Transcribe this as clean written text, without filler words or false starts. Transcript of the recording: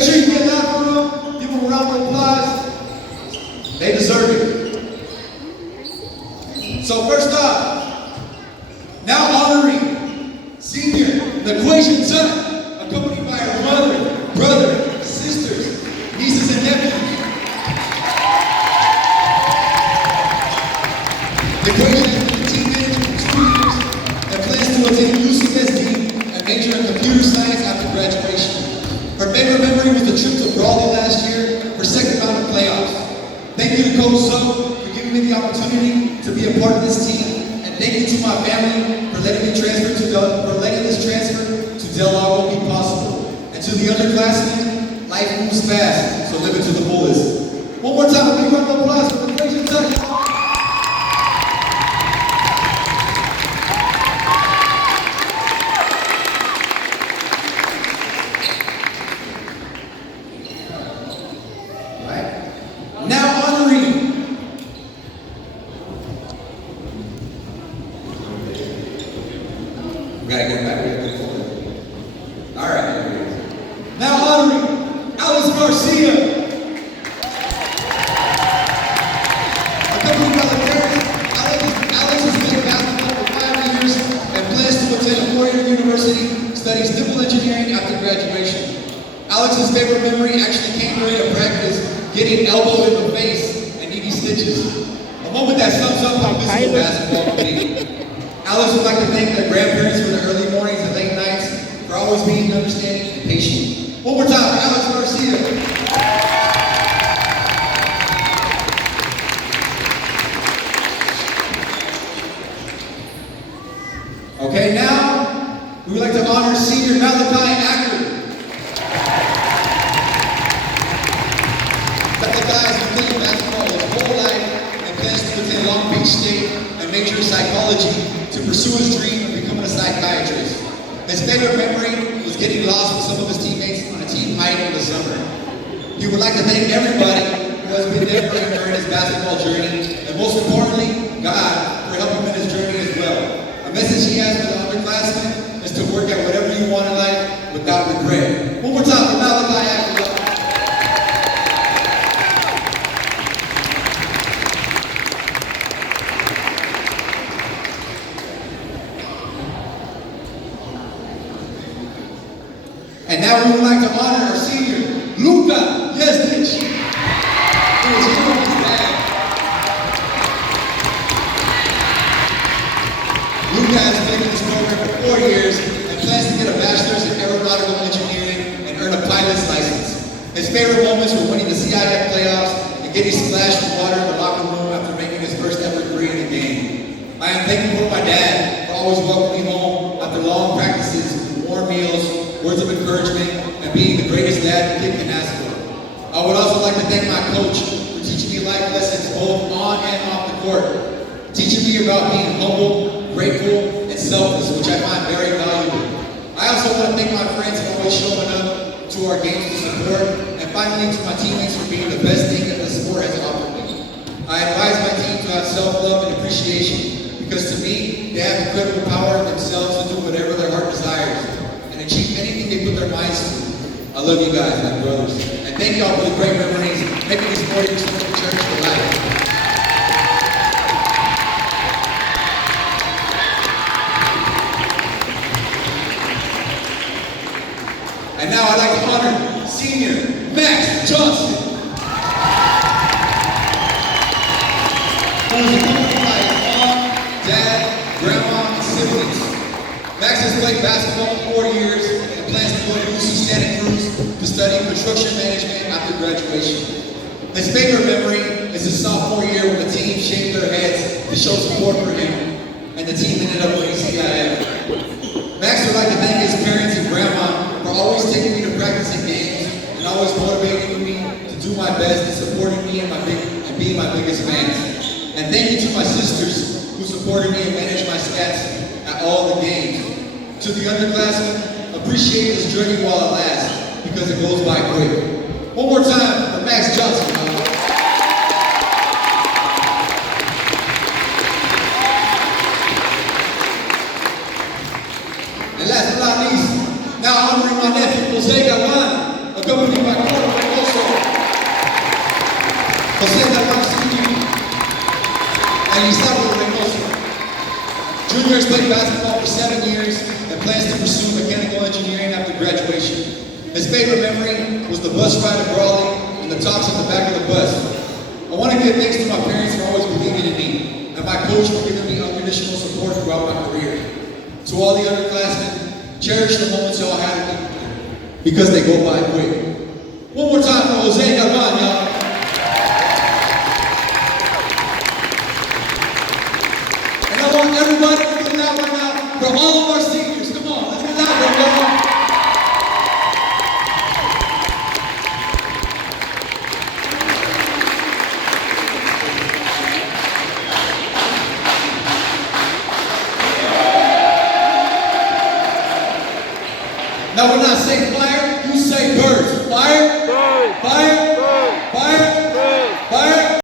Make sure you get loud for them. Give them a round of applause. They deserve it. So first off, now honoring senior LaQuation Tuck, accompanied by her mother, brother, sisters, nieces, and nephews. LaQuation has been a team manager for 2 years and plans to attend UCSD and major in computer science after graduation. Her favorite memory was the trip to Brawley last year, her second round of playoffs. Thank you to Coach Zoe for giving me the opportunity to be a part of this team, and thank you to my family for letting this transfer to Del Lago be possible. And to the underclassmen, life moves fast, so live it to the fullest. One more time, a big round of applause for LaQuation Tuck. Now honoring gotta get back here. All right. Now honoring Alex Garcia. Accompanied by the parents, Alex has played basketball for 5 years and plans to attend Warrior University, studying civil engineering after graduation. Alex's favorite memory actually came during a practice, getting elbowed in the face and needing stitches. A moment that sums up how physical basketball can be. Alex would like to thank their grandparents for the early mornings and late nights, for always being understanding and patient. One more time for Alex Garcia. Okay, now we would like to honor senior Malachi Acker. Malachi has been playing basketball his whole life and plans to attend Long Beach State and major in psychology to pursue his dream of becoming a psychiatrist. His favorite memory was getting lost with some of his teammates on a team hike in the summer. He would like to thank everybody who has been there for him during his basketball journey, and most importantly, God, for helping him in his journey as well. A message he has for the underclassmen is to work at whatever you want in life without regret. One more time for Malachi Acker. And now we would like to honor our senior, Luka Yesnich, who is here with his dad. Luka has been in this program for 4 years and plans to get a bachelor's in aeronautical engineering and earn a pilot's license. His favorite moments were winning the CIF playoffs and getting splashed with water in the locker room after making his first ever three in a game. I am thankful for my dad for always welcoming me home after long practices, warm meals, words of encouragement, and being the greatest dad the kid can ask for. I would also like to thank my coach for teaching me life lessons both on and off the court, teaching me about being humble, grateful, and selfless, which I find very valuable. I also want to thank my friends for always showing up to our games to support, and finally to my teammates for being the best thing that the sport has offered me. I advise my team to have self-love and appreciation, because to me, they have incredible power in themselves to do whatever their heart desires and achieve anything they put their minds to. I love you guys, my brothers. And thank y'all for the great memories, making these 40% of the church for life. And now I'd like to honor senior Max Johnson, who is accompanied by his mom, dad, grandma, and siblings. Max has played basketball for 4 years and plans to go to UC Santa Cruz to study construction management after graduation. His favorite memory is his sophomore year when the team shaved their heads to show support for him, and the team ended up winning CIF. Max would like to thank his parents and grandma for always taking me to practice and games and always motivating me to do my best and supporting me and being my biggest fans. And thank you to my sisters who supported me and managed my stats at all the games. To the underclassmen, appreciate this journey while it lasts, because it goes by quick. One more time for Max Johnson. And last but not least, now honoring my nephew, Jose Galan, accompanied accompanied by Coro Reynoso, Jose Galvan Sr., and Lisandro Reynoso. Junior has played basketball for 7 years and plans to pursue mechanical engineering after graduation. His favorite memory was the bus ride to Raleigh and the talks at the back of the bus. I want to give thanks to my parents for always believing in me, and my coach for giving me unconditional support throughout my career. To all the underclassmen, cherish the moments y'all had with me, because they go by quick. One more time for Jose Galvan, y'all. And I want everybody to give that one out for all of our seniors. Come on, let's get that one, y'all. Now we're not saying fire, you say birds. Fire, fire, fire.